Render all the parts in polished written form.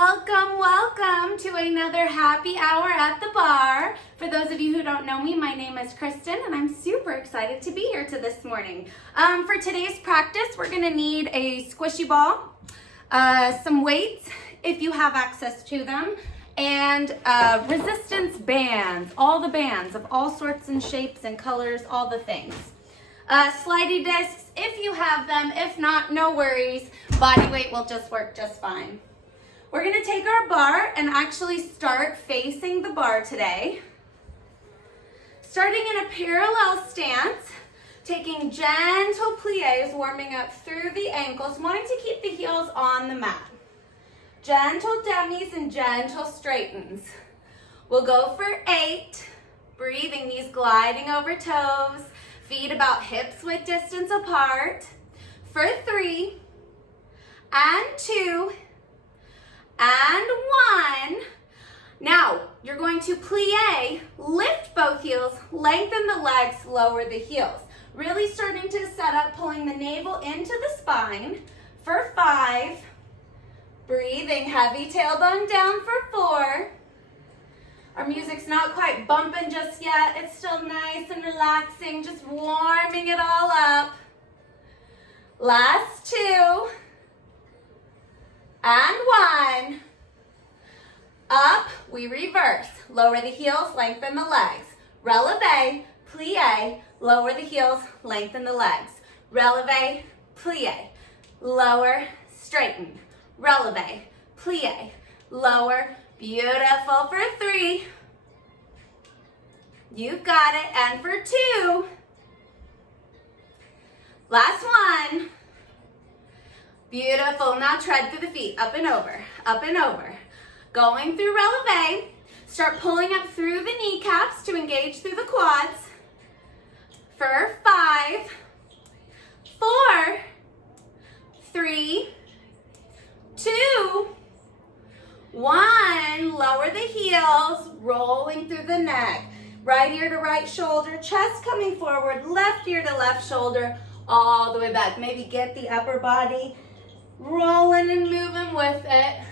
Welcome to another happy hour at the bar. For those of you who don't know me, my name is Kristen and I'm super excited to be here this morning. For today's practice, we're gonna need a squishy ball, some weights if you have access to them, and resistance bands, all the bands of all sorts and shapes and colors, all the things. Slidey discs if you have them. If not, no worries. Body weight will just work just fine. We're gonna take our bar and actually start facing the bar today. Starting in a parallel stance, taking gentle plies, warming up through the ankles, wanting to keep the heels on the mat. Gentle demis and gentle straightens. We'll go for 8, breathing, knees gliding over toes, feet about hips width distance apart. For 3, and 2, and 1. Now, you're going to plie, lift both heels, lengthen the legs, lower the heels. Really starting to set up, pulling the navel into the spine. For 5, breathing, heavy tailbone down for 4. Our music's not quite bumping just yet. It's still nice and relaxing, just warming it all up. Last 2. And 1. Up, we reverse. Lower the heels, lengthen the legs. Releve, plie, lower the heels, lengthen the legs. Releve, plie, lower, straighten. Releve, plie, lower. Beautiful. For 3. You've got it. And for 2. Last 1. Beautiful. Now tread through the feet, up and over, up and over. Going through releve. Start pulling up through the kneecaps to engage through the quads. For 5, 4, 3, 2, 1. Lower the heels, rolling through the neck. Right ear to right shoulder, chest coming forward, left ear to left shoulder, all the way back. Maybe get the upper body rolling and moving with it.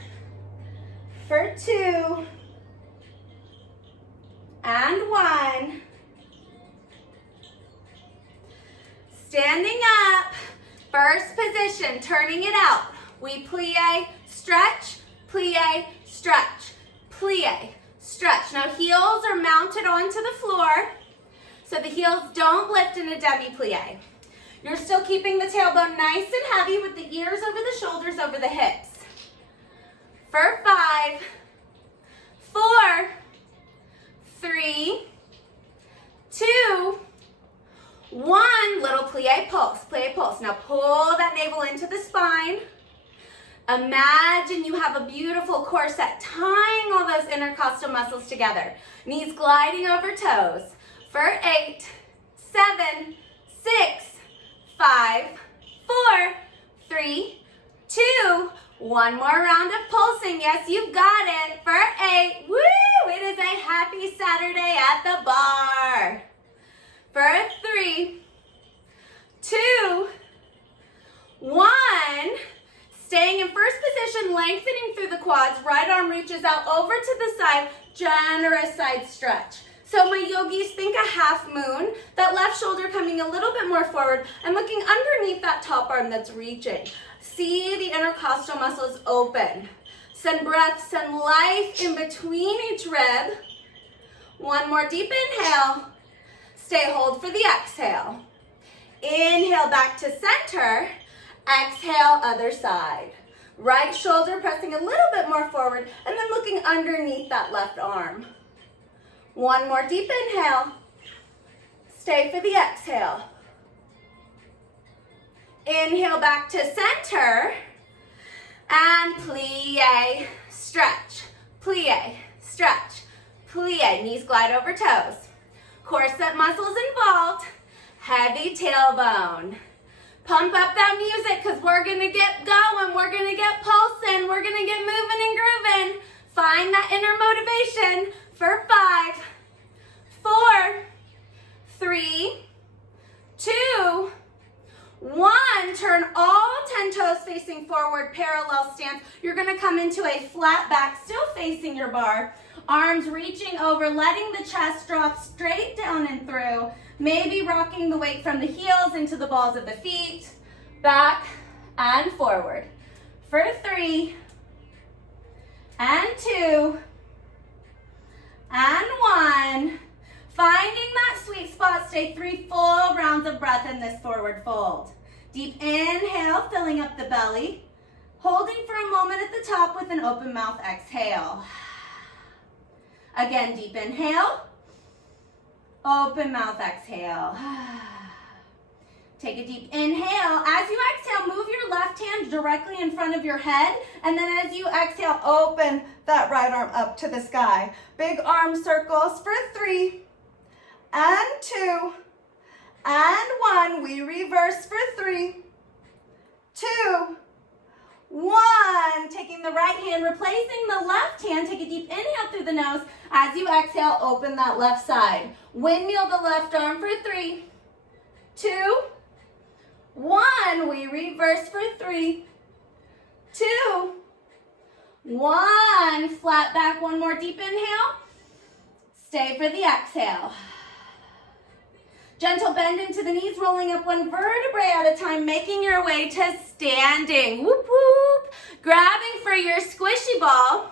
For 2, and 1. Standing up, first position, turning it out. We plie, stretch, plie, stretch, plie, stretch. Now heels are mounted onto the floor, so the heels don't lift in a demi-plie. You're still keeping the tailbone nice and heavy with the ears over the shoulders, over the hips. For 5, 4, 3, 2, 1. Little plie pulse, plie pulse. Now pull that navel into the spine. Imagine you have a beautiful corset tying all those intercostal muscles together. Knees gliding over toes. For 8, 7, 6, 5, 4, 3, 2, 1 more round of pulsing. Yes, you've got it. For 8, woo! It is a happy Saturday at the bar. For 3, 2, 1. Staying in first position, lengthening through the quads. Right arm reaches out over to the side. Generous side stretch. So my yogis, think a half moon. That left shoulder coming a little bit more forward and looking underneath that top arm that's reaching. See the intercostal muscles open. Send breath, send life in between each rib. 1 more deep inhale. Stay, hold for the exhale. Inhale back to center. Exhale, other side. Right shoulder pressing a little bit more forward and then looking underneath that left arm. 1 more deep inhale. Stay for the exhale. Inhale back to center. And plie, stretch, plie, stretch, plie. Knees glide over toes. Corset muscles involved. Heavy tailbone. Pump up that music because we're going to get going. We're going to get pulsing. We're going to get moving and grooving. Find that inner motivation. For 5, 4, 3, 2, 1, turn all 10 toes facing forward, parallel stance. You're gonna come into a flat back, still facing your bar. Arms reaching over, letting the chest drop straight down and through. Maybe rocking the weight from the heels into the balls of the feet. Back and forward. For 3, and 2, and 1. Finding that sweet spot, stay 3 full rounds of breath in this forward fold. Deep inhale, filling up the belly. Holding for a moment at the top with an open mouth exhale. Again, deep inhale. Open mouth exhale. Take a deep inhale. As you exhale, move your left hand directly in front of your head. And then as you exhale, open that right arm up to the sky. Big arm circles for 3, and 2, and 1. We reverse for 3, 2, 1. Taking the right hand, replacing the left hand. Take a deep inhale through the nose. As you exhale, open that left side. Windmill the left arm for 3, 2, 1. We reverse for 3, 2, 1. Flat back. One more deep inhale. Stay for the exhale. Gentle bend into the knees, rolling up one vertebrae at a time, making your way to standing. Whoop, whoop. Grabbing for your squishy ball.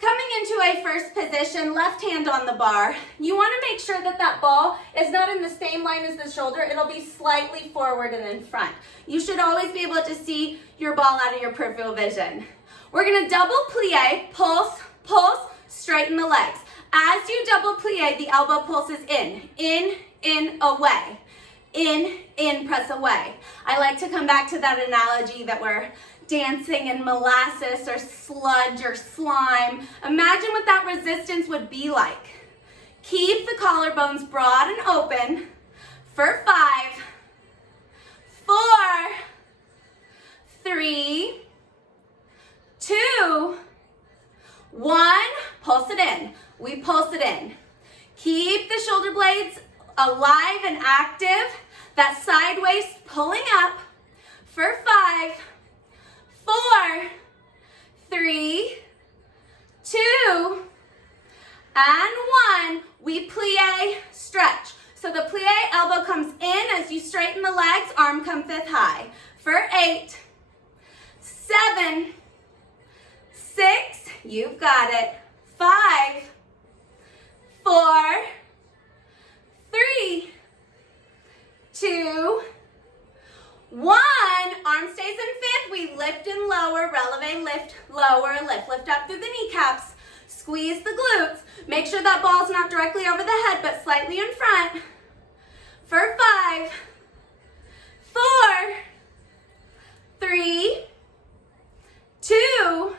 Coming into a first position, left hand on the bar. You want to make sure that that ball is not in the same line as the shoulder. It'll be slightly forward and in front. You should always be able to see your ball out of your peripheral vision. We're going to double plie, pulse, pulse, straighten the legs. As you double plie, the elbow pulses in, away. In, press away. I like to come back to that analogy that we're dancing in molasses or sludge or slime. Imagine what that resistance would be like. Keep the collarbones broad and open for 5, 4, 3, 2, 1. Pulse it in. We pulse it in. Keep the shoulder blades alive and active. That side waist pulling up for 5, 4, 3, 2, and 1. We plie, stretch. So the plie elbow comes in as you straighten the legs, arm come fifth high. For 8, 7, 6, you've got it. 5, 4, 3, 2, 1. Arm stays in fifth. We lift and lower, releve, lift, lower, lift. Lift up through the kneecaps. Squeeze the glutes. Make sure that ball's not directly over the head, but slightly in front. For 5, 4, 3, 2,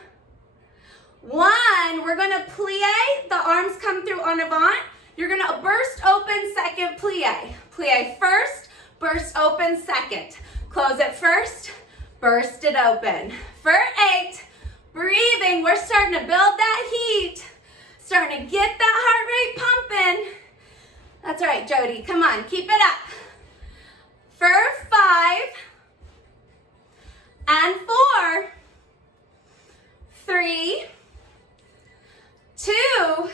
1. We're going to plie. The arms come through en avant. You're going to burst open second plie. Plie first, burst open second. Close it first, burst it open. For 8, breathing. We're starting to build that heat. Starting to get that heart rate pumping. That's right, Jody. Come on, keep it up. For 5, and 4, 3, 2,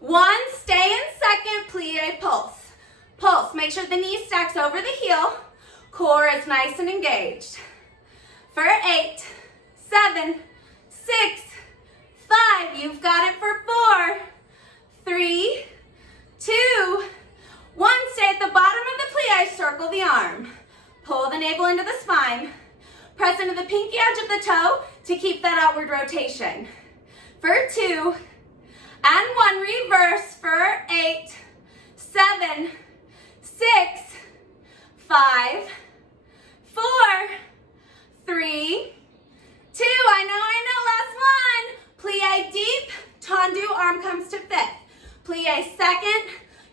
1. Stay in second, plie, pulse. Pulse. Make sure the knee stacks over the heel. Core is nice and engaged. For 8, 7, 6, 5. You've got it for 4, 3, 2, 1. Stay at the bottom of the plie. Circle the arm. Pull the navel into the spine. Press into the pinky edge of the toe to keep that outward rotation. For 2, and 1. Reverse for 8, 7, 6, 5, 4, 3, 2. I know. Last one. Plie deep. Tendu. Arm comes to fifth. Plie second.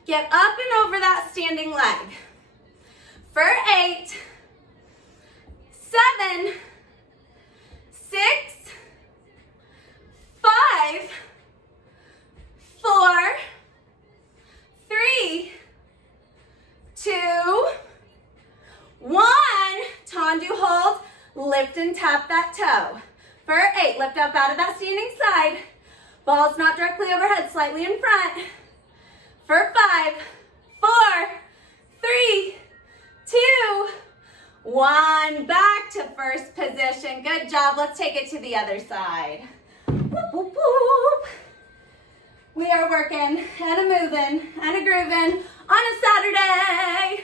Get up and over that standing leg. For 8, 7, 6, 5, 4, 3, 2, 1. can tap that toe. For 8, lift up out of that standing side. Ball's not directly overhead, slightly in front. For 5, 4, 3, 2, 1. Back to first position. Good job. Let's take it to the other side. Whoop, whoop, whoop. We are working and a moving and a grooving on a Saturday.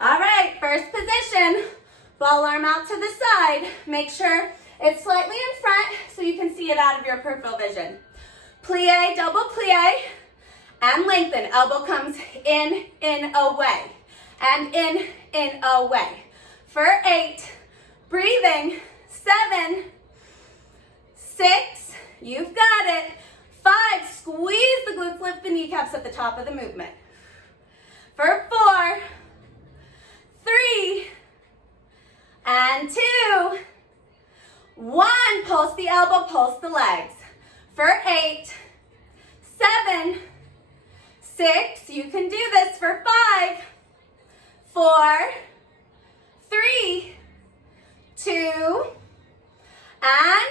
All right, first position. Ball arm out to the side. Make sure it's slightly in front so you can see it out of your peripheral vision. Plie, double plie, and lengthen. Elbow comes in, away, and in, away. For 8, breathing. 7, 6, you've got it. 5, squeeze the glutes, lift the kneecaps at the top of the movement. For 4, 3, and 2, 1. Pulse the elbow, pulse the legs. For 8, 7, 6, you can do this. For 5, 4, 3, 2, and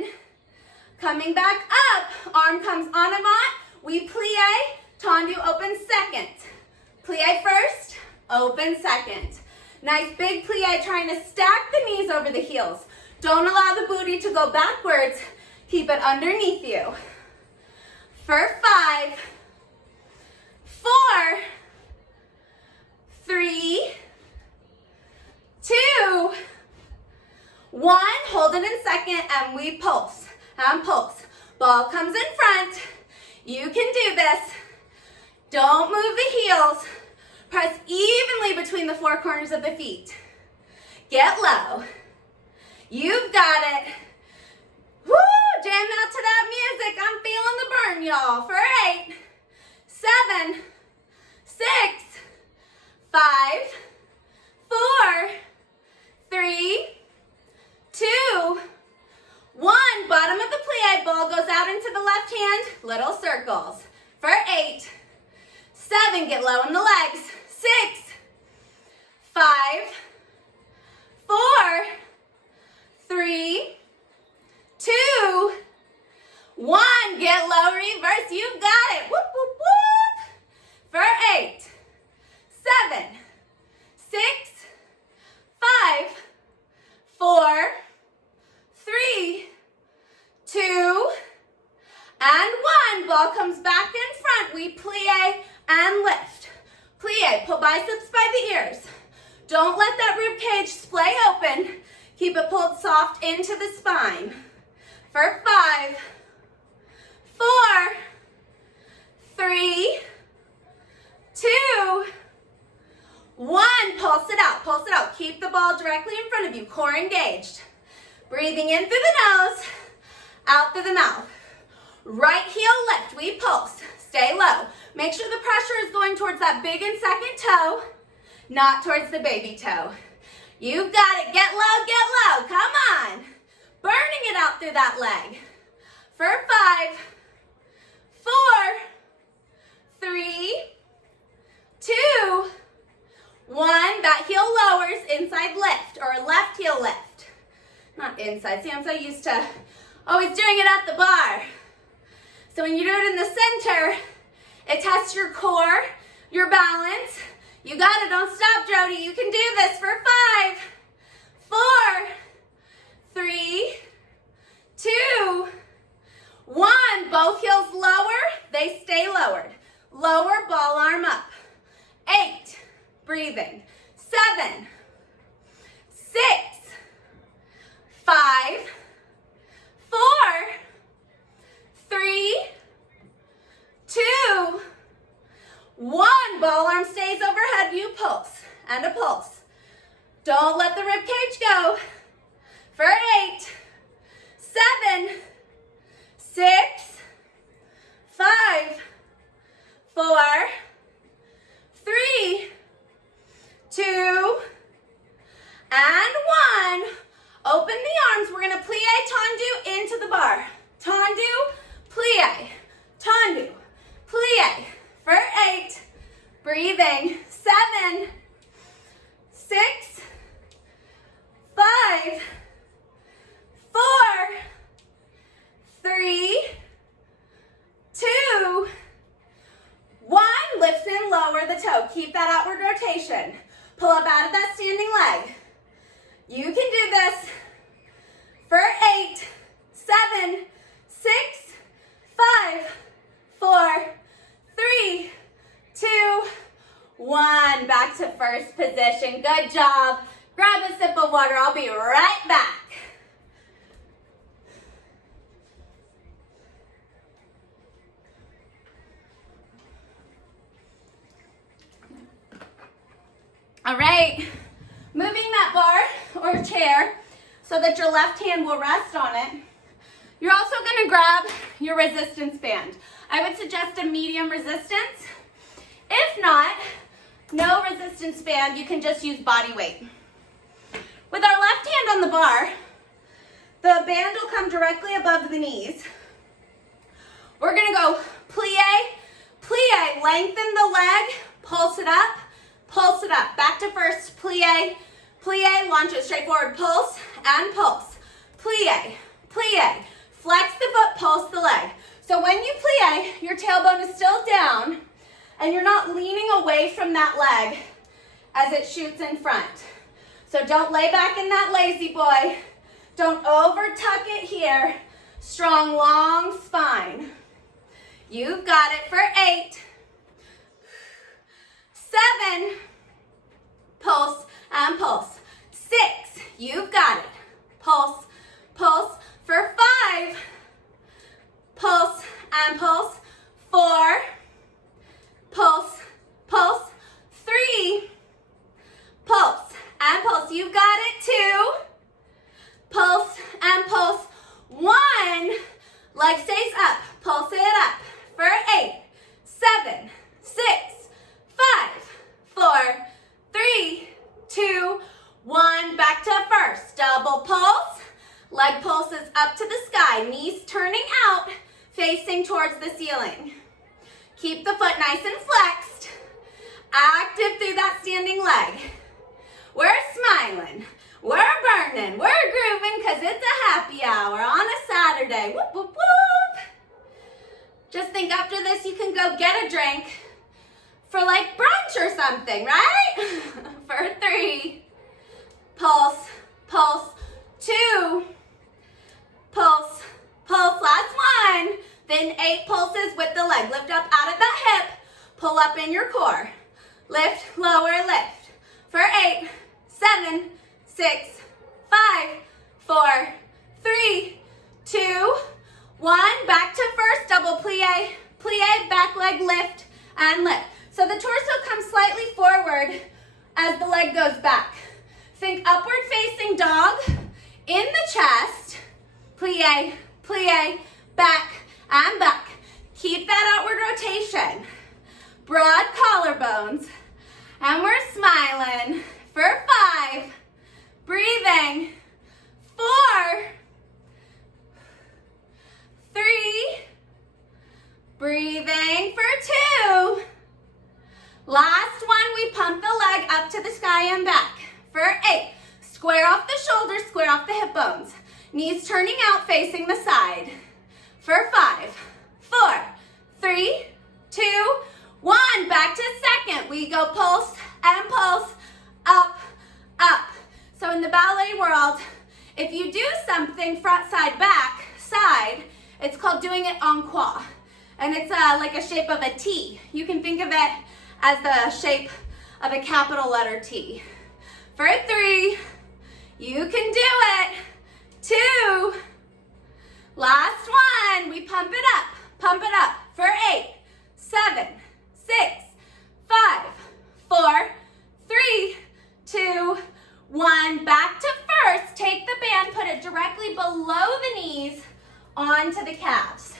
1. Coming back up, arm comes en avant. We plie, tendu, open second. Plie first, open second. Nice big plie, trying to stack the knees over the heels. Don't allow the booty to go backwards. Keep it underneath you. For 5, 4, 3, 2, 1. Hold it in second and we pulse. And pulse. Ball comes in front. You can do this. Don't move the heels. Press evenly between the 4 corners of the feet. Get low. You've got it. Woo! Jam out to that music. I'm feeling the burn, y'all. For 8, 7, 6, 5, 4, 3, 2, 1. Bottom of the plie, ball goes out into the left hand, little circles. For 8, 7, get low in the legs. 6, 5, 4, 3, 2, 1. Get low, reverse. You've got it. Whoop, whoop, whoop. For 8, 7, 6, 5, 4, 3, 2, and 1. Ball comes back in front. We plie and lift. Plie, pull biceps by the ears. Don't let that rib cage splay open. Keep it pulled soft into the spine. For 5, 4, 3, 2, 1. Pulse it out, pulse it out. Keep the ball directly in front of you, core engaged. Breathing in through the nose, out through the mouth. Right heel lift, we pulse. Stay low. Make sure the pressure is going towards that big and second toe, not towards the baby toe. You've got it. Get low, come on. Burning it out through that leg. For 5, 4, 3, 2, 1. That heel lowers, inside lift, or left heel lift. Not inside. See, I'm so used to always doing it at the bar. So when you do it in the center, it tests your core, your balance. You got it. Don't stop, Jody. You can do this. For 5, 4, 3, 2, 1. Both heels lower. They stay lowered. Lower, ball arm up. 8. Breathing. 7, 6, 5, 4, 3, 2, 1. Ball arm stays overhead. You pulse and a pulse. Don't let the rib cage go. For 8, 7, 6, 5, 4, 3, 2, and 1. Open the arms. We're going to plie, tendu into the bar. Tendu, plie, tendu, plie. For 8, breathing. 7, 6, 5, keep that outward rotation. Pull up out of that standing leg. You can do this for 8, 7, 6, 5, 4, 3, 2, 1. Back to first position. Good job. Grab a sip of water. I'll be right back. All right, moving that bar or chair so that your left hand will rest on it. You're also gonna grab your resistance band. I would suggest a medium resistance. If not, no resistance band, you can just use body weight. With our left hand on the bar, the band will come directly above the knees. We're gonna go plie, plie, lengthen the leg, pulse it up, pulse it up. Back to first, plie, plie, launch it straight forward, pulse and pulse. Plie, plie, flex the foot, pulse the leg. So when you plie, your tailbone is still down and you're not leaning away from that leg as it shoots in front. So don't lay back in that lazy boy. Don't over tuck it here. Strong, long spine. You've got it for 8, 7, pulse and pulse. 6, you've got it. Pulse, pulse. For 5, pulse and pulse. 4, pulse, pulse. 3, pulse and pulse. You've got it. 2, pulse and pulse. 1, leg stays up. Pulse it up. For 8, 7, 6, 5, 4, 3, 2, 1. Back to first. Double pulse. Leg pulses up to the sky. Knees turning out, facing towards the ceiling. Keep the foot nice and flexed. Active through that standing leg. We're smiling. We're burning. We're grooving because it's a happy hour on a Saturday. Whoop, whoop, whoop. Just think after this you can go get a drink for like brunch or something, right? For 3, pulse, pulse. 2, pulse, pulse. Last 1. Then 8 pulses with the leg. Lift up out of that hip. Pull up in your core. Lift, lower, lift. For 8, 7, 6, 5, 4, 3, 2, 1. Back to first. Double plie, plie, back leg lift and lift. So the torso comes slightly forward as the leg goes back. Think upward facing dog in the chest. Plie, plie, back and back. Keep that outward rotation. Broad collarbones. And we're smiling for 5. Breathing. 4. 3. Breathing for 2. Last 1, we pump the leg up to the sky and back. For 8. Square off the shoulders, square off the hip bones. Knees turning out, facing the side. For 5, 4, 3, 2, 1. Back to second. We go pulse and pulse, up, up. So in the ballet world, if you do something front, side, back, side, it's called doing it en croix. And it's like a shape of a T. You can think of it as the shape of a capital letter T. For 3, you can do it. 2, last 1, we pump it up for 8, 7, 6, 5, 4, 3, 2, 1. Back to first. Take the band, put it directly below the knees onto the calves.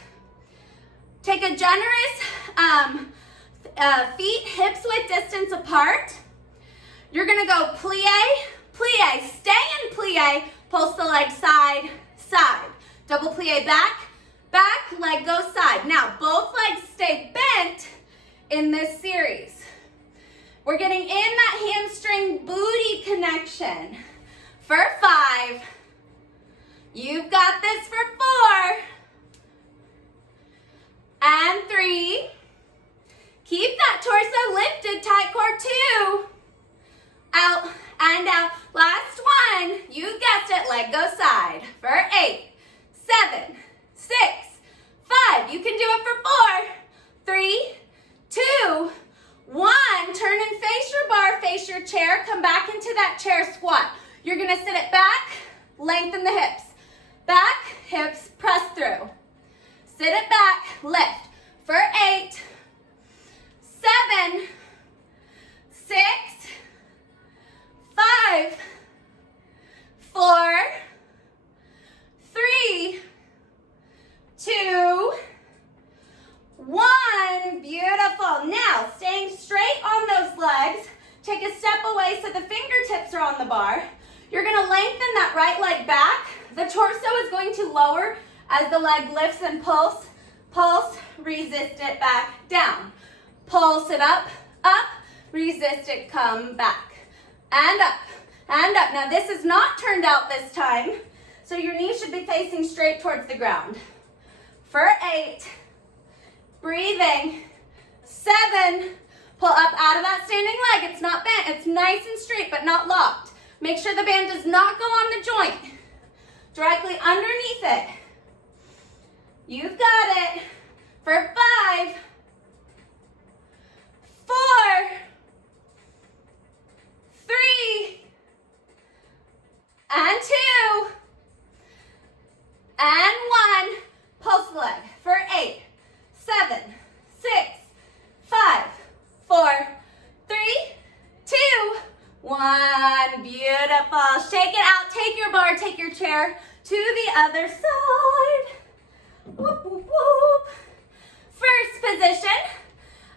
Take a generous feet, hips width distance apart. You're gonna go plie, plie, stay in plie, pulse the leg side, side. Double plie back, back, leg goes side. Now, both legs stay bent in this series. We're getting in that hamstring booty connection. For 5, you've got this for 4, and 3. Keep that torso lifted, tight core, 7, 6, 5. You can do it for 4, 3, 2, 1. Turn and face your bar, face your chair. Come back into that chair squat. You're gonna sit it back, lengthen the hips. Back, hips, press through. Sit it back, lift. For 8, 7, 6, 5, 4, 3, 2, 1. Beautiful. Now, staying straight on those legs, take a step away so the fingertips are on the bar. You're going to lengthen that right leg back. The torso is going to lower as the leg lifts and pulse. Pulse, resist it back, down. Pulse it up, up, resist it, come back. And up, and up. Now this is not turned out this time, so your knees should be facing straight towards the ground. For 8, breathing, 7, pull up out of that standing leg. It's not bent, it's nice and straight, but not locked. Make sure the band does not go on the joint. Directly underneath it. You've got it. For 5, 4, 3, and 2, and 1. Pulse the leg. For 8, 7, 6, 5, 4, 3, 2, 1. Beautiful. Shake it out. Take your bar, take your chair to the other side. Whoop, whoop, whoop. First position,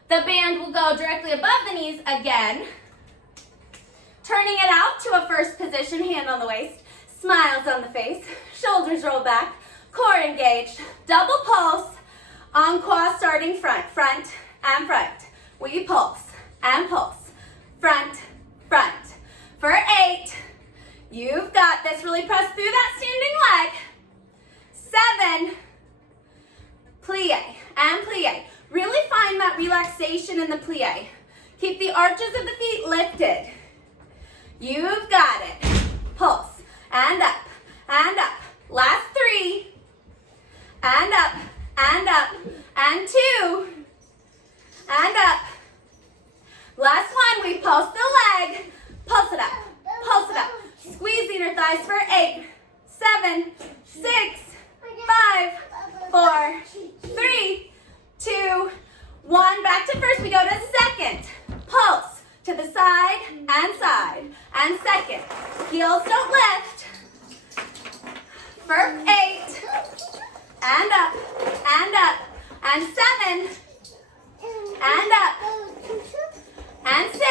the band will go directly above the knees again. Turning it out to a first position, hand on the waist, smiles on the face, shoulders roll back, core engaged, double pulse, encore starting front, front and front. We pulse and pulse, front, front. For 8, you've got this. Really press through that standing leg. 7, plie and plie. Really find that relaxation in the plie. Keep the arches of the feet lifted. You've got it. Pulse and up and up. Last 3 and up and up and 2 and up. Last one. We pulse the leg. Pulse it up. Pulse it up. Squeeze the inner thighs for 8, 7, 6, 5, 4, 3, 2, 1. Back to first. We go to second. Pulse to the side and second. Heels don't lift. For 8 and up and 7 and up and 6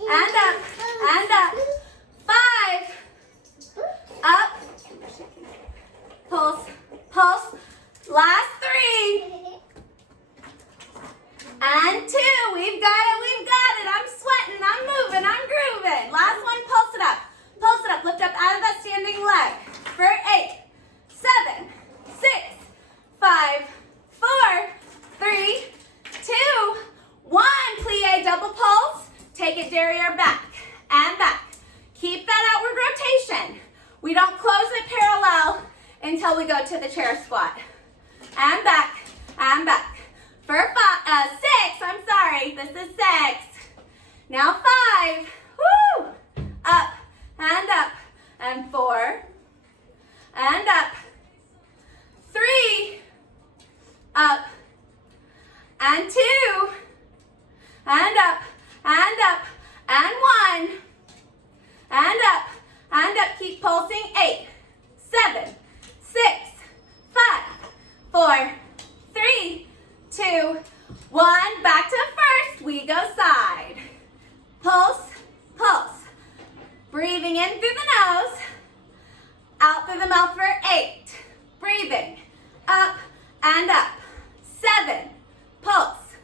and up 5 up. Pulse, pulse. Last 3 and 2. We've got it, we've got it. I'm sweating, I'm moving, I'm grooving. Last one, pulse it up. Pulse it up, lift up out of that standing leg. For 8, 7, 6, 5, 4, 3, 2, 1. Plie, double pulse. Take it derriere back and back. Keep that outward rotation. We don't close it parallel until we go to the chair squat. And back, and back. For 6, I'm sorry, this is 6. Now 5, woo! Up, and 4, and up. 3, up, and 2, and up, and 1, and up. Keep pulsing. 8, 7, 6, 5, 4, 3, 2, 1. Back to first. We go side. Pulse, pulse. Breathing in through the nose, out through the mouth for 8. Breathing up and up. 7. Pulse.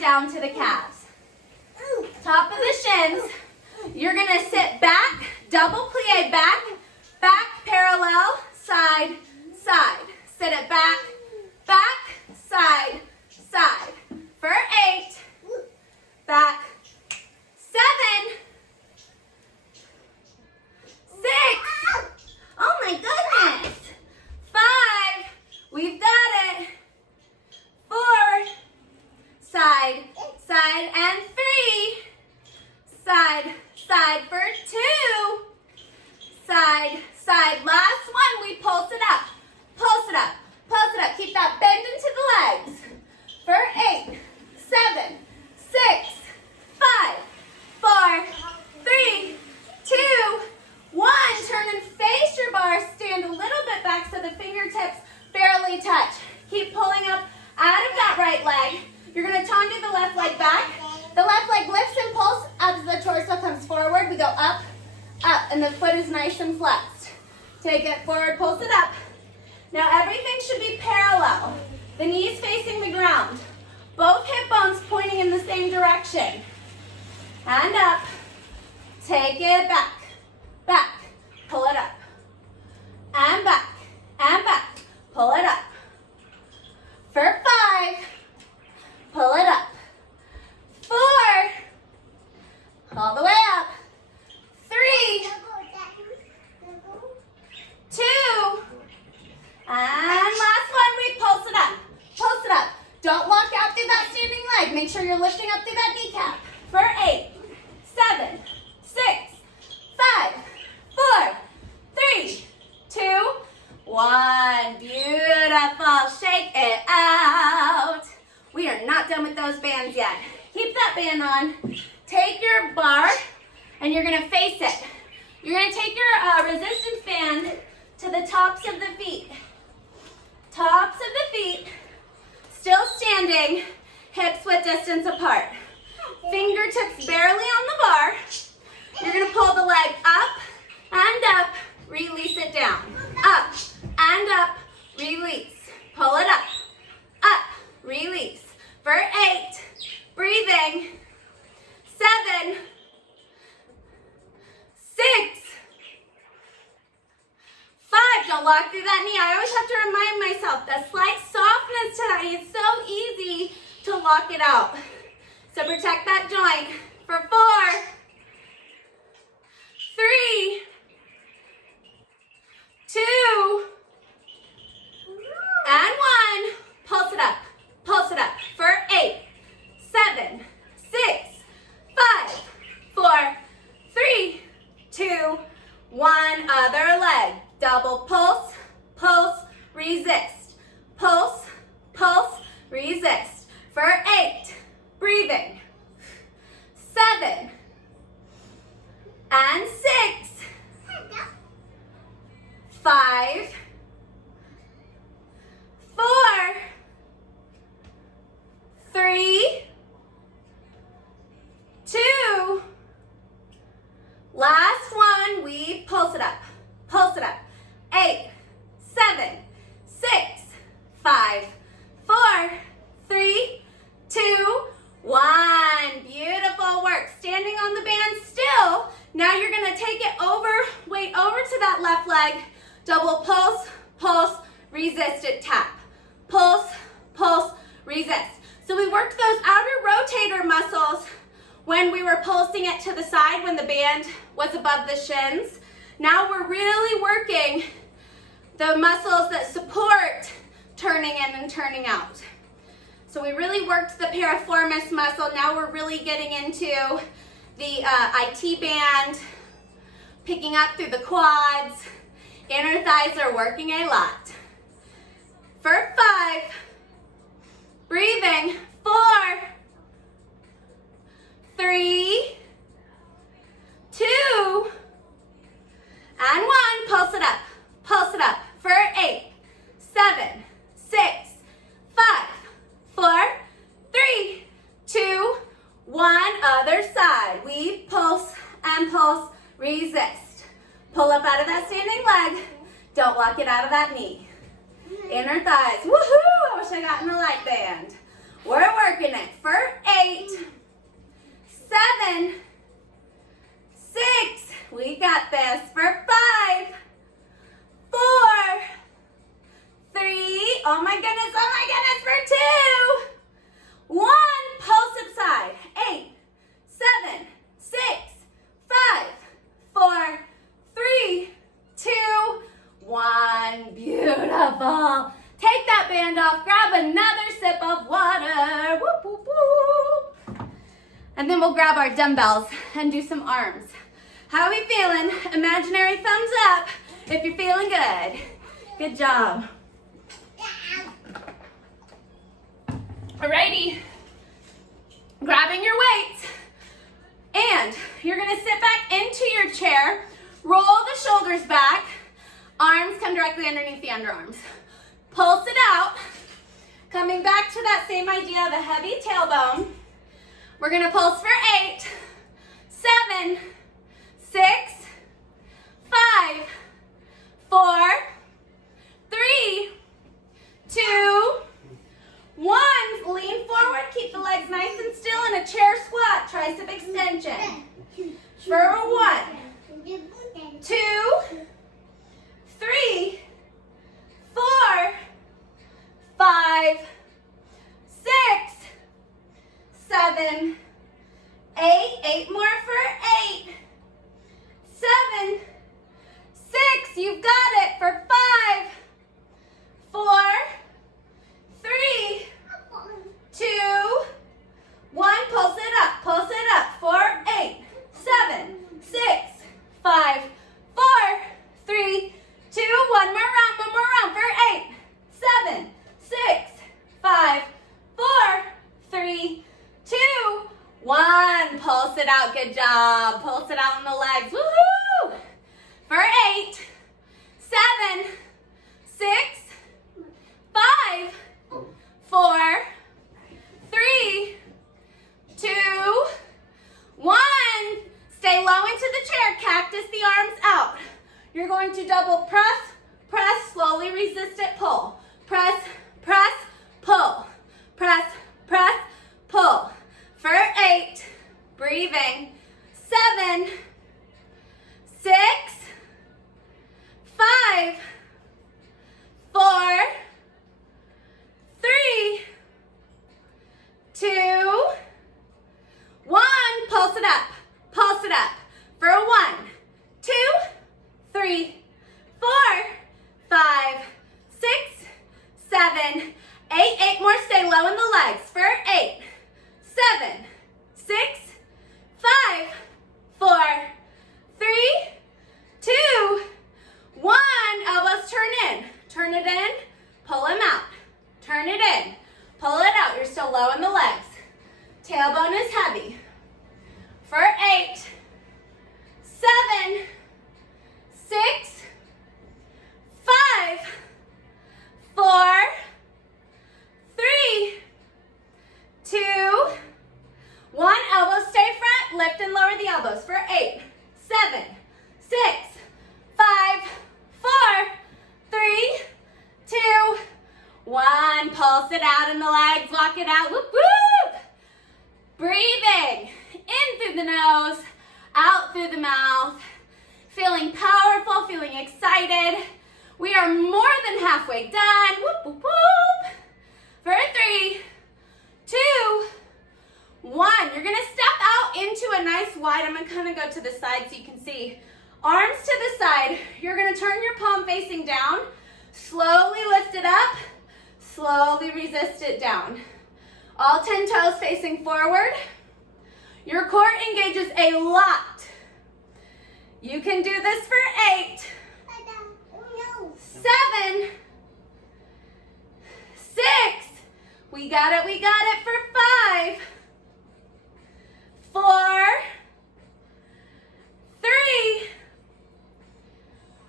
down to the calves. Top of the shins. You're going to sit back, double plie, back, back, parallel, side, side. Sit it back, back, side, side. For 8, back, 7, 6, oh my goodness, 5, we've got it, 4, side, side, and 3, side, side for 2, side, side, last one, we pulse it up, pulse it up, pulse it up, keep that bend into the legs, for 8, 7, 6, 5, 4, 3, 2, 1. Turn and face your bar. Stand a little bit back so the fingertips barely touch. Keep pulling up out of that right leg. You're going to tangent the left leg back. The left leg lifts and pulls as the torso comes forward. We go up, up, and the foot is nice and flexed. Take it forward, pulse it up. Now everything should be parallel. The knees facing the ground. Both hip bones pointing in the same direction. And up. Take it back. Back. Pull it up. And back. And back. Pull it up. For 5. Pull it up. 4. All the way up. 3. 2. And last one, we pulse it up. Pulse it up. Don't walk out through that standing leg. Make sure you're lifting up through that kneecap. For 8, 7, 6, 5, 4, 3, 2, 1. Beautiful. Shake it out. We are not done with those bands yet. Keep that band on. Take your bar and you're going to face it. You're going to take your resistance band to the tops of the feet. Tops of the feet. Still standing, hips width distance apart. Fingertips barely on the bar. You're going to pull the leg up and up, release it down. Up and up, release. Pull it up, release. For 8, breathing. 7, 6, 5, don't lock through that knee. I always have to remind myself the slight softness to that knee. It's so easy to lock it out. So protect that joint. For 4, 3, 2, and 1. Pulse it up. Pulse it up. For 8, 7, 6, 5, 4, 3, 2, 1. Other leg. Double pulse, pulse, resist. Pulse, pulse, resist. For 8, breathing. 7, and 6, 5, 4, 3, 2, last one, we pulse it up. Pulse it up. 8, 7, 6, 5, 4, 3, 2, 1. Beautiful work. Standing on the band still. Now you're going to take it over, weight over to that left leg. Double pulse, pulse, resist it, tap. Pulse, pulse, resist. So we worked those outer rotator muscles when we were pulsing it to the side when the band was above the shins. Now we're really working the muscles that support turning in and turning out. So we really worked the piriformis muscle. Now we're really getting into the IT band, picking up through the quads. Inner thighs are working a lot. For 5, breathing. 4, 3, 2, and 1. Pulse it up. Pulse it up. For 8, 7, 6, 5, 4, 3, 2, 1. Other side. We pulse and pulse. Resist. Pull up out of that standing leg. Don't lock it out of that knee. Inner thighs. Woohoo! I wish I got in the light band. We're working it for 8, 7, 6. We got this for 5, 4, 3. Oh my goodness, for 2, 1. Pulse subside. 8, 7, 6, 5, 4, 3, 2, 1. Beautiful. Take that band off, grab another sip of water. Whoop, whoop, whoop. And then we'll grab our dumbbells and do some arms. How are we feeling? Imaginary thumbs up if you're feeling good. Good job. Alrighty. Grabbing your weights. And you're gonna sit back into your chair. Roll the shoulders back. Arms come directly underneath the underarms. Pulse it out. Coming back to that same idea of a heavy tailbone. We're gonna pulse for 8, 7, 6, 5, 4, 3, 2, 1. Lean forward, keep the legs nice and still in a chair squat, tricep extension. For 1, 2, 3, 4, 5, 6, 7, 8. 8 more for 8. 7, 6. You've got it for 5, 4, 3, 2, 1. Pulse it up. Pulse it up. For 8, 7, 6, 5, 4, 3, 2. One more round. One more round. For 8, 7, 6, 5, 4, 3, 2, 1. Pulse it out. Good job. Pulse it out in the legs. Woohoo! For 8, 7, 6, 5, 4, 3, 2, 1. Stay low into the chair. Cactus the arms out. You're going to double press, press, slowly resist it, pull. Press, press, pull. Press, press, pull. For 8, breathing. 7, 6, 5, 4, 3, 2, 1. Pulse it up. Pulse it up. For 1, 2, 3, 4, 5, 6, 7, 8. 8 more. Stay low in the legs. For 8, 7, 6, 5, 4, 3, 2, 1. Elbows turn in. Turn it in. Pull them out. Turn it in. Pull it out. You're still low in the legs. Tailbone is heavy. For 8, 7, 6, 5, 4, 3, 2, 1. Elbows stay front. Lift and lower the elbows. For 8, 7, 6, 5, 4, 3, 2, 1. Pulse it out in the legs. Walk it out. Whoop, whoop. Breathing in through the nose, out through the mouth. Feeling powerful, feeling excited. We are more than halfway done. Whoop, whoop, whoop. For 3, 2, 1. You're gonna step out into a nice wide. I'm gonna kind of go to the side so you can see. Arms to the side. You're gonna turn your palm facing down. Slowly lift it up. Slowly resist it down. All 10 toes facing forward. Your core engages a lot. You can do this for 8, 7, 6. We got it for 5, 4, 3,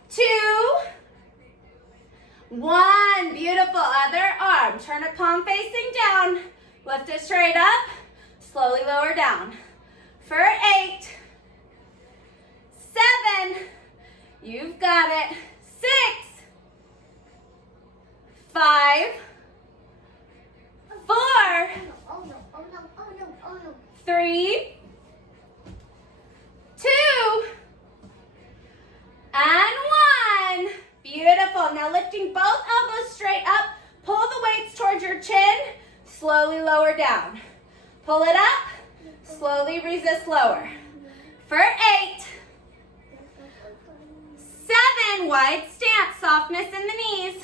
2, 1. Beautiful. Other arm. Turn it palm facing down. Lift it straight up. Slowly lower down. For 8, 7. You've got it. 6, 5, 4, 4, Oh no, oh no, oh no, oh no. 3, 2, and 1. Beautiful. Now lifting both elbows straight up. Pull the weights towards your chin. Slowly lower down. Pull it up. Slowly resist lower. For 8, 7, wide stance, softness in the knees.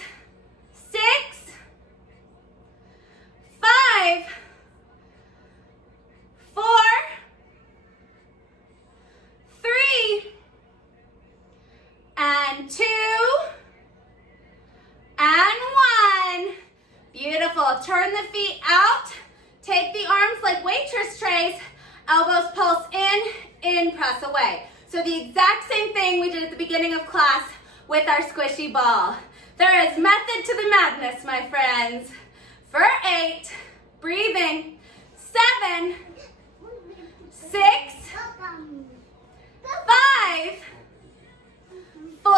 6, 5, 4, 3, and 2, and 1. Beautiful. Turn the feet out. Take the arms like waitress trays. Elbows pulse in, press away. So the exact same thing we did at the beginning of class with our squishy ball. There is method to the madness, my friends. For 8, breathing. 7, 6, 5, 4,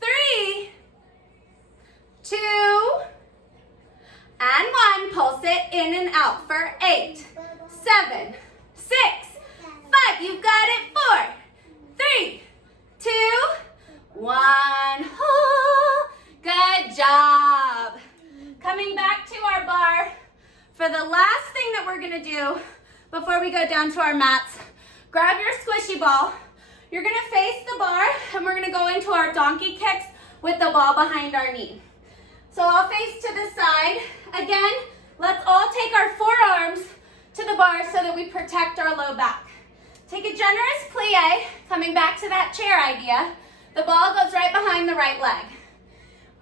3, 2, and 1. Pulse it in and out for 8, 7, 6, 5. You've got it. 4, 3, 2, 1. Oh, good job. Coming back to our bar for the last thing that we're going to do before we go down to our mats. Grab your squishy ball. You're going to face the bar, and we're going to go into our donkey kicks with the ball behind our knee. So I'll face to the side. Again, let's all take our forearms to the bar so that we protect our low back. Take a generous plie, coming back to that chair idea. The ball goes right behind the right leg.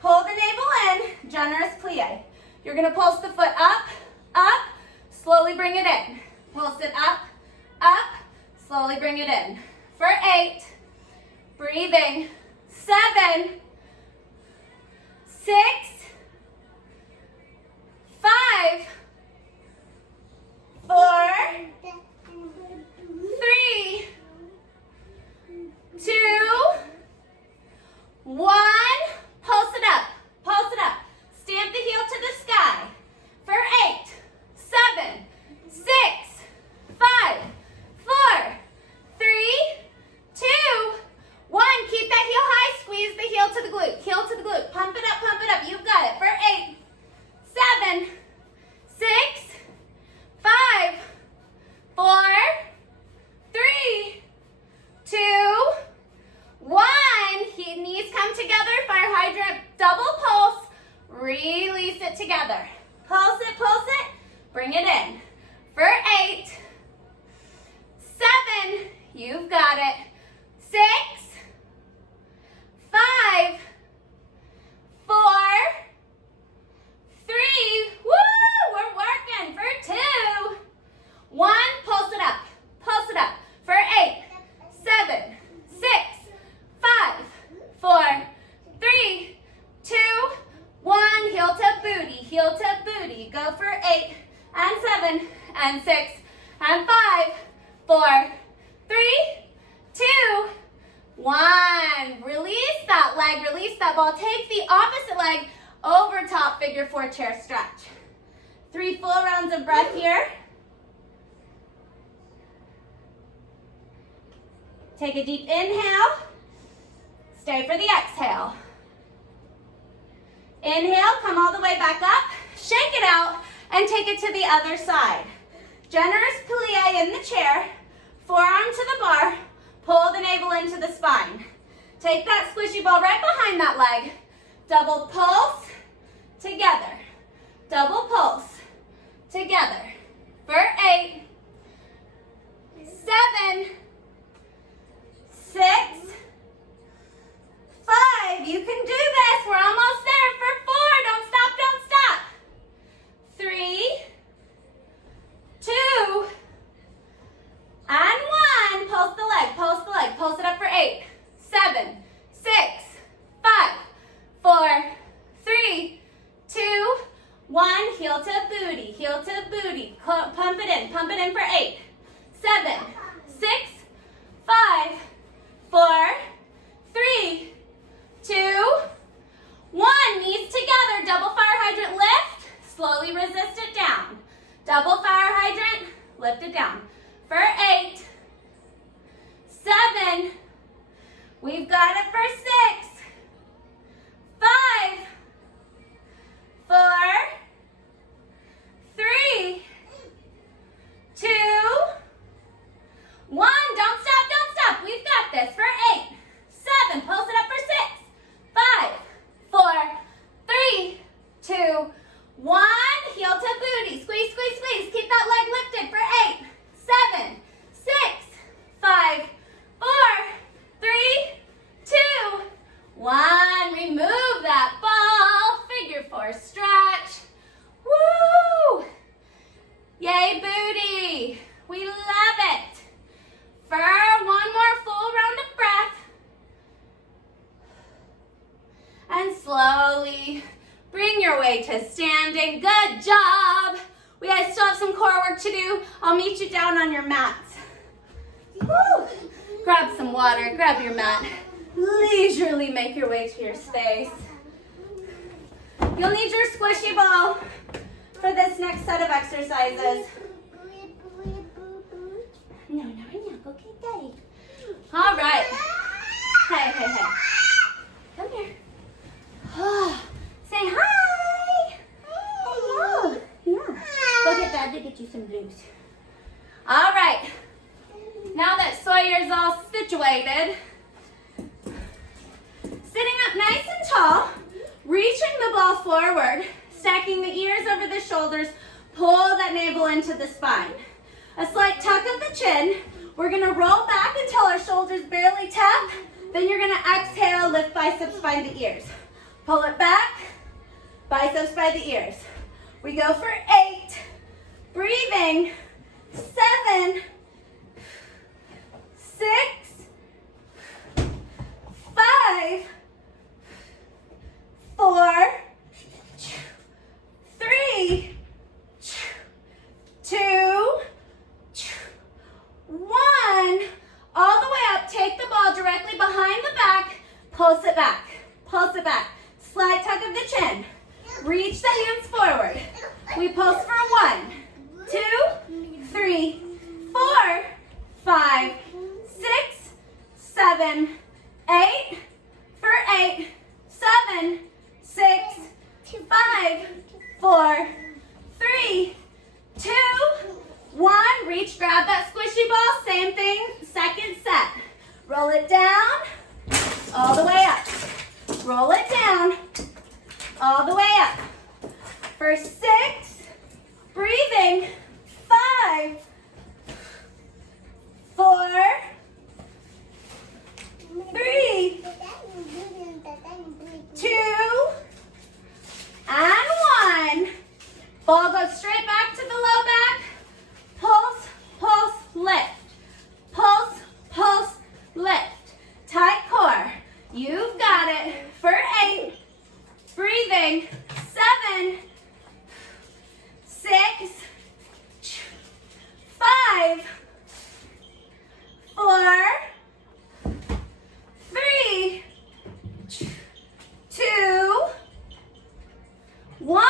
Pull the navel in, generous plie. You're going to pulse the foot up, up, slowly bring it in. Pulse it up, up, slowly bring it in. For 8, breathing. 7, 6, 5, 4, 3, 2, 1. Pulse it up. Pulse it up. Stamp the heel to the sky. For 8, 7, 6, 5, 4, 3, 2, 1. Keep that heel high. Squeeze the heel to the glute. Heel to the glute. Pump it up, pump it up. You've got it. For 8, 7, 6, 5, 4, 3, 2, 1. Knees come together. Fire hydrant. Double pulse. Release it together. Pulse it, pulse it. Bring it in. For 8, 7. You've got it. 6, 5, 4, 3. Woo! We're working. For 2, 1. Pulse it up. Pulse it up. For 8, 7, 6, 5, 4, 3, 2, 1. Heel to booty. Heel to booty. Go for 8 and 7 and 6 and 5, 4, 3, 2, 1. Release that leg. Release that ball. Take the opposite leg over top figure 4 chair stretch. 3 full rounds of breath here. Take a deep inhale. Stay for the exhale. Inhale, come all the way back up. Shake it out and take it to the other side. Generous plie in the chair. Forearm to the bar. Pull the navel into the spine. Take that squishy ball right behind that leg. Double pulse together. Double pulse together. For 8, 7, 6, 5. You can do this. We're almost there. For 4. Don't stop, don't stop. 3, 2, and 1. Pulse the leg, pulse the leg. Pulse it up for 8, 7, 6, 5, 4, 3, 2, 1. Heel to booty, heel to booty. Pump it in for 8, 7, 6, 5, 4, 3, 2, 1. Knees together, double fire hydrant lift. slowly resist it down. Double fire hydrant, lift it down. For 8, 7, we've got it for 6, 5, 4, 3, 2, 1. Don't stop. We've got this for 8, 7. Pulse it up for 6, 5, 4, 3, 2, 1. Heel to booty. Squeeze, squeeze, squeeze. Keep that leg lifted for 8, 7, 6, 5, 4, 3, 2, 1. Remove that ball. Figure 4 stretch. Woo! Yay, booty. We love it. For one more full round of breath. And slowly bring your way to standing. Good job. We guys still have some core work to do. I'll meet you down on your mats. Woo! Grab some water, grab your mat. Leisurely make your way to your space. You'll need your squishy ball for this next set of exercises. No, go get daddy. All right. Hey. Come here. Say hi. Hello. Yeah. Go get dad to get you some blues. All right. Now that Sawyer's all situated, sitting up nice and tall, reaching the ball forward, stacking the ears over the shoulders, pull that navel into the spine. A slight tuck of the chin. We're gonna roll back until our shoulders barely tap. Then you're gonna exhale, lift biceps by the ears. Pull it back, biceps by the ears. We go for 8, breathing, 7, 6, 5, 4, 3, 2, 1. All the way up. Take the ball directly behind the back. Pulse it back. Slight tuck of the chin. Reach the hands forward. We pulse for 1, 2, 3, 4, 5, 6, 7, 8. For 8, 7, 6, 5, 4, 3, 2, 1. Reach, grab that squishy ball. Same thing, second set. Roll it down, all the way up. Roll it down, all the way up. For 6, breathing, 5, 4, 3, 2, and 1. Ball goes straight back to the low back. Pulse, lift. Pulse, lift. Tight core. You've got it. For 8, breathing, 7, 6, 5, 4, 3, 2, 1.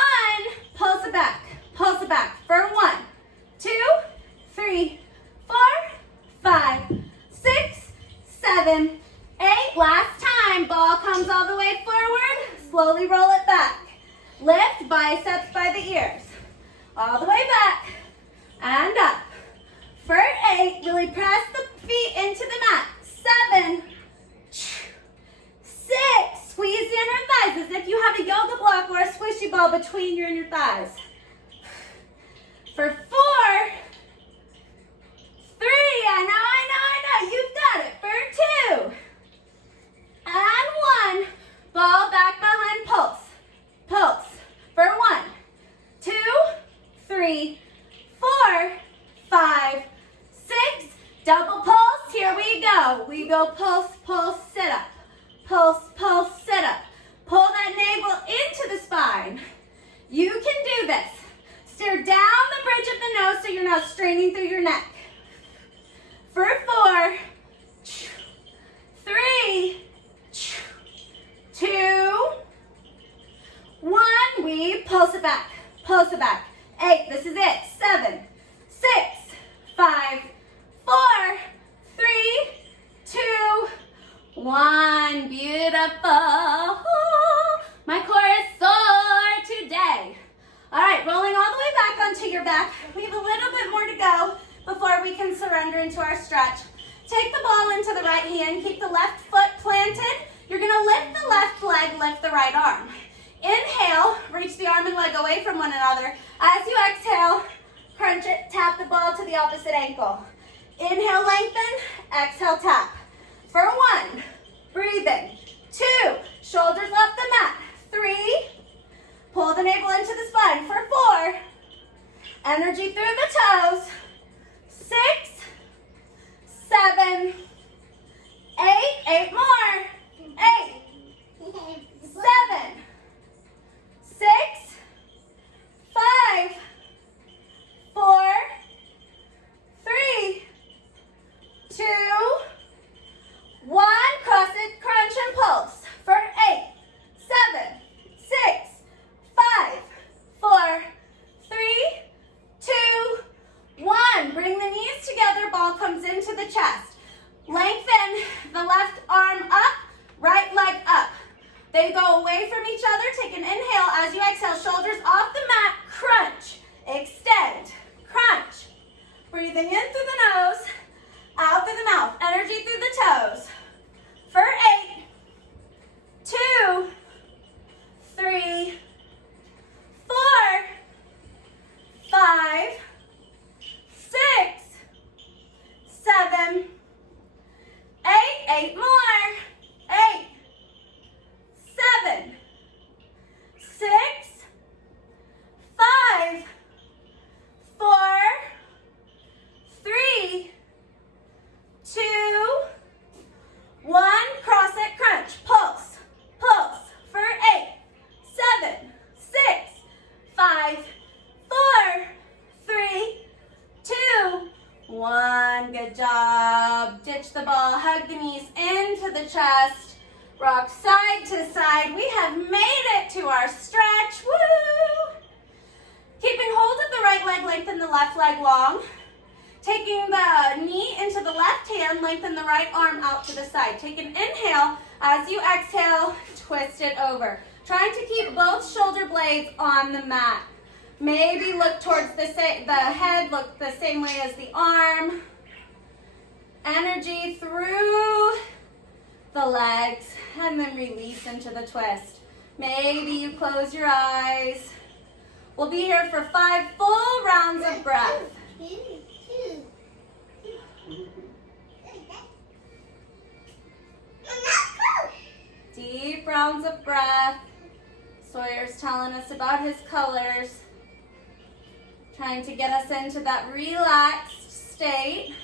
Pulse it back. For 1, 2, 3, 4, 5, 6, 7, 8. Last time. Ball comes all the way forward. Slowly roll it back. Lift biceps by the ears. All the way back and up. For 8, really press the feet into the mat. 7, 6. Squeeze the inner thighs as if you have a yoga block or a squishy ball between your inner thighs. For 4, 3. I know. You've got it. For 2. And 1. Ball back behind pulse. For 1, 2, 3, 4, 5, 6. Double pulse. Here we go. We go pulse, sit up. Pulse, sit up. Pull that navel into the spine. You can do this. Stare down the bridge of the nose so you're not straining through your neck. For 4, 3, 2, 1. We pulse it back. Pulse it back. 8, this is it. 7, 6, 5, 4, 3, 2, 1. Beautiful. My core is sore today. All right, rolling all the way back onto your back. We have a little bit more to go before we can surrender into our stretch. Take the ball into the right hand. Keep the left foot planted. You're going to lift the left leg, lift the right arm. Inhale, reach the arm and leg away from one another. As you exhale, crunch it, tap the ball to the opposite ankle. Inhale, lengthen, exhale, tap. For 1, breathe in. 2, shoulders off the mat. 3, pull the navel into the spine. For 4, energy through the toes. 6, 7, 8 more. 8, 7, 6, 5, 4, 3, 2, 1. Cross it, crunch and pulse. For 8, 7, 6, 5, 4, 3, 2, 1. Bring the knees together, ball comes into the chest. Lengthen the left arm up, right leg up. They go away from each other. Take an inhale. As you exhale, shoulders off the mat, crunch, extend, crunch. Breathing in through the nose, out through the mouth, energy through the toes. For 8, 2, 3, 4, 5, 6, 7, 8 more. 8, 7, 6, 5, 4, 3, 2, 1. Cross it, crunch, pulse, pulse. For 8, 7, 6, 5, 4, 3, 2, 1. Good job. Ditch the ball, hug the knees into the chest. Rock side to side. We have made it to our stretch. Woo! Keeping hold of the right leg, lengthen the left leg long. Taking the knee into the left hand, lengthen the right arm out to the side. Take an inhale. As you exhale, twist it over. Trying to keep both shoulder blades on the mat. Maybe look towards the head, look the same way as the arm. Energy through the legs, and then release into the twist. Maybe you close your eyes. We'll be here for 5 full rounds of breath. Deep rounds of breath. Sawyer's telling us about his colors. Trying to get us into that relaxed state.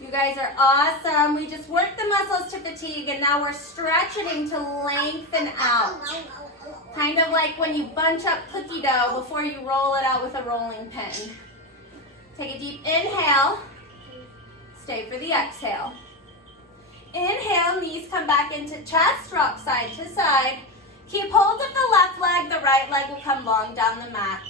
You guys are awesome. We just worked the muscles to fatigue, and now we're stretching to lengthen out. Kind of like when you bunch up cookie dough before you roll it out with a rolling pin. Take a deep inhale. Stay for the exhale. Inhale, knees come back into chest, rock side to side. Keep hold of the left leg, the right leg will come long down the mat.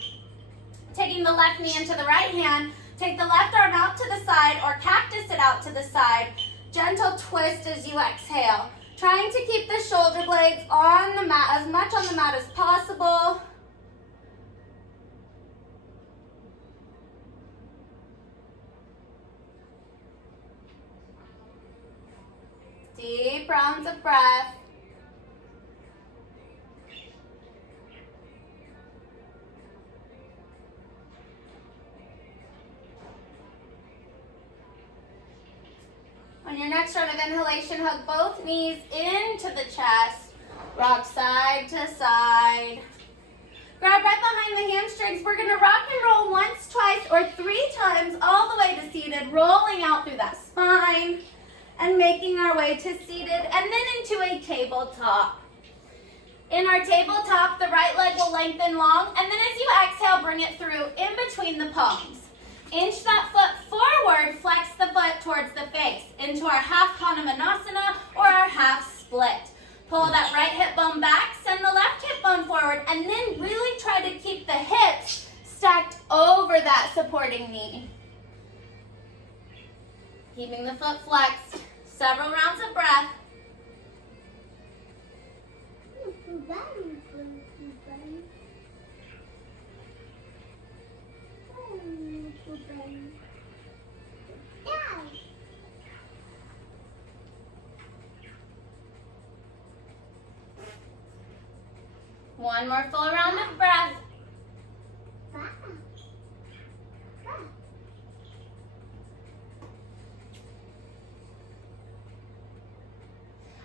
Taking the left knee into the right hand, take the left arm out to the side or cactus it out to the side. Gentle twist as you exhale. Trying to keep the shoulder blades on the mat, as much on the mat as possible. Deep rounds of breath. On your next round of inhalation, hug both knees into the chest. Rock side to side. Grab right behind the hamstrings. We're going to rock and roll once, twice, or 3 times all the way to seated, rolling out through that spine and making our way to seated and then into a tabletop. In our tabletop, the right leg will lengthen long, and then as you exhale, bring it through in between the palms. Inch that foot forward, flex the foot towards the face into our half Hanumanasana or our half split. Pull that right hip bone back, send the left hip bone forward, and then really try to keep the hips stacked over that supporting knee. Keeping the foot flexed. Several rounds of breath. One more full round of breath.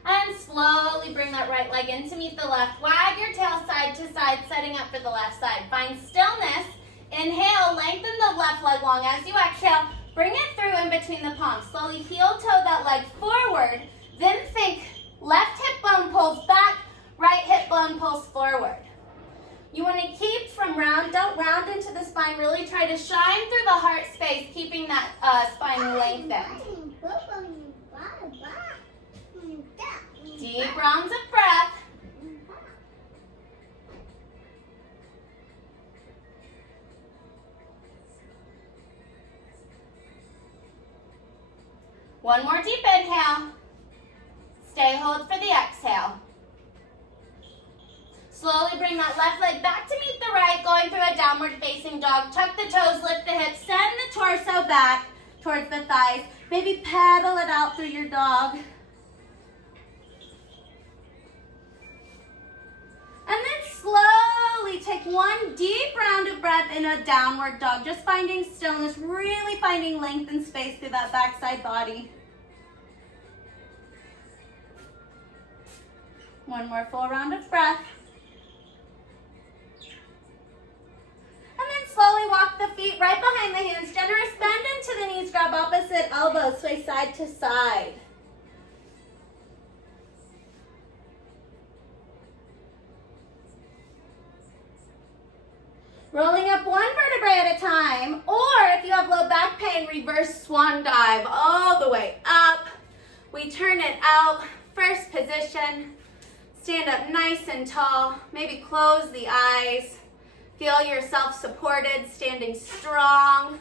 And slowly bring that right leg in to meet the left. Wag your tail side to side, setting up for the left side. Find stillness. Inhale, lengthen the left leg long. As you exhale, bring it through in between the palms. Slowly heel toe that leg forward. Then think left hip bone pulls back, right hip bone pulls forward. You want to keep from don't round into the spine. Really try to shine through the heart space, keeping that spine lengthened. Deep rounds of breath. One more deep inhale. Stay hold for the exhale. Slowly bring that left leg back to meet the right, going through a downward facing dog. Tuck the toes, lift the hips, send the torso back towards the thighs. Maybe pedal it out through your dog. And then slowly take one deep round of breath in a downward dog. Just finding stillness, really finding length and space through that backside body. One more full round of breath. And then slowly walk the feet right behind the hands. Generous bend into the knees, grab opposite elbows, sway side to side. Rolling up one vertebrae at a time, or if you have low back pain, reverse swan dive all the way up. We turn it out, first position. Stand up nice and tall, maybe close the eyes. Feel yourself supported, standing strong.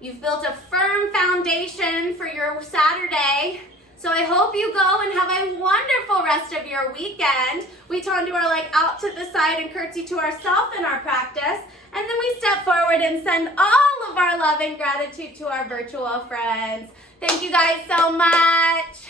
You've built a firm foundation for your Saturday. So I hope you go and have a wonderful rest of your weekend. We turn to our leg out to the side and curtsy to ourselves in our practice. And then we step forward and send all of our love and gratitude to our virtual friends. Thank you guys so much.